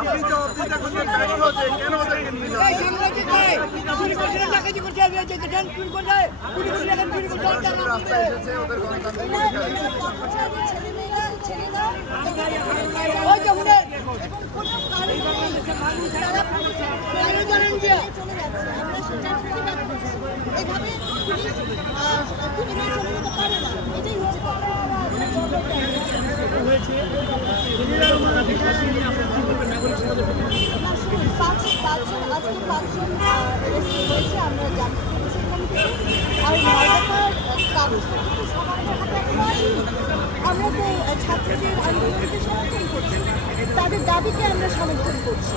আপনি তো অতীতে করছেন ব্যর্থ হচ্ছে কেন ওদেরকে নিয়ে যাচ্ছেন রাস্তায় এসেছে ওদের গণতান্ত্রিক অধিকার আমরা জানতে পেরেছি এখান থেকে আর নয়টার কাগজপত্র তো সবার হাতে এখনও আসেনি আমরা তো ছাত্রদের আন্দোলনকে সমর্থন করছি তাদের দাবিকে আমরা সমর্থন করছি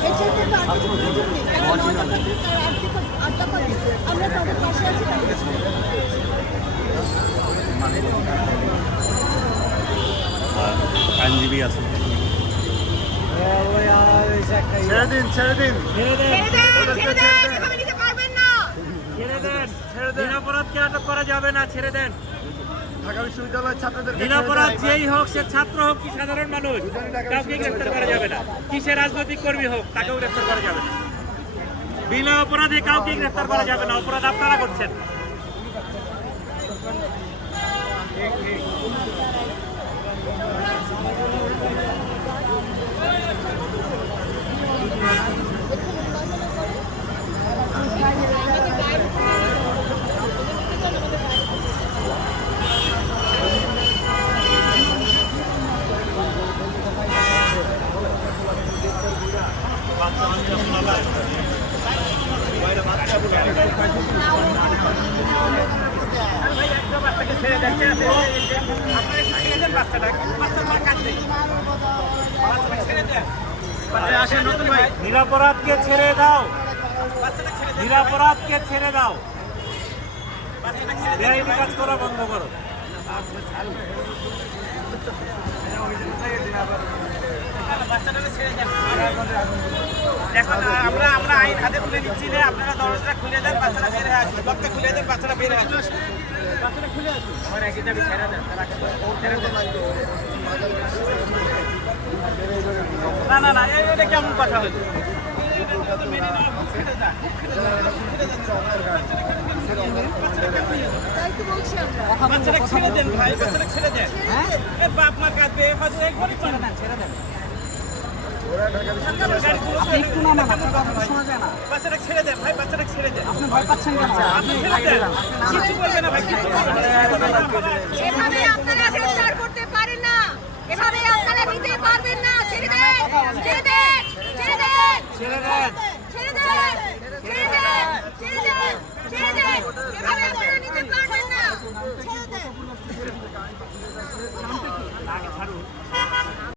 এর চাইতে তো আমরা তাদের পাশে আছি তাদেরকে সমর্থন করছি আইনজীবী আছে। ছেড়ে দিন ছেড়ে দিন। ওদেরকে ছেড়ে দেন ছেড়ে দেন নিরাপরাধকে আটক করা যাবে না ছেড়ে দেন। ঢাকা বিশ্ববিদ্যালয়ের ছাত্রদের নিরাপরাধ যেই হোক সে ছাত্র হোক কি সাধারণ মানুষ কাউকে গ্রেফতার করা যাবে না। কি সে রাজনৈতিক কর্মী হোক তাকেও গ্রেফতার করা যাবে না। বিনা অপরাধে কাউকে গ্রেফতার করা যাবে না। অপরাধ আপনারা করছেন। নিরাপরাধকে ছেড়ে দাও। নিরাপরাধকে ছেড়ে দাও। বেআইনি কাজ করা বন্ধ করো। এখন আমরা আমরা আইন হাতে তুলে নিচ্ছি না আপনারা দরজাটা খুলে দেন বাচ্চারা বের হয়ে আসুন খুলে দেন বাচ্চারা বের হয়ে না না না এটা কেমন কথা হলো? বাচ্চারা ছেড়ে দেন ভাই বাচ্চারা ছেড়ে দেন। হ্যাঁ? বাপ মার কাঁদবে হয়তো একবারই ছেড়ে দেন ছেড়ে দেন। ছেড়ে দেন। ছেড়ে দেন।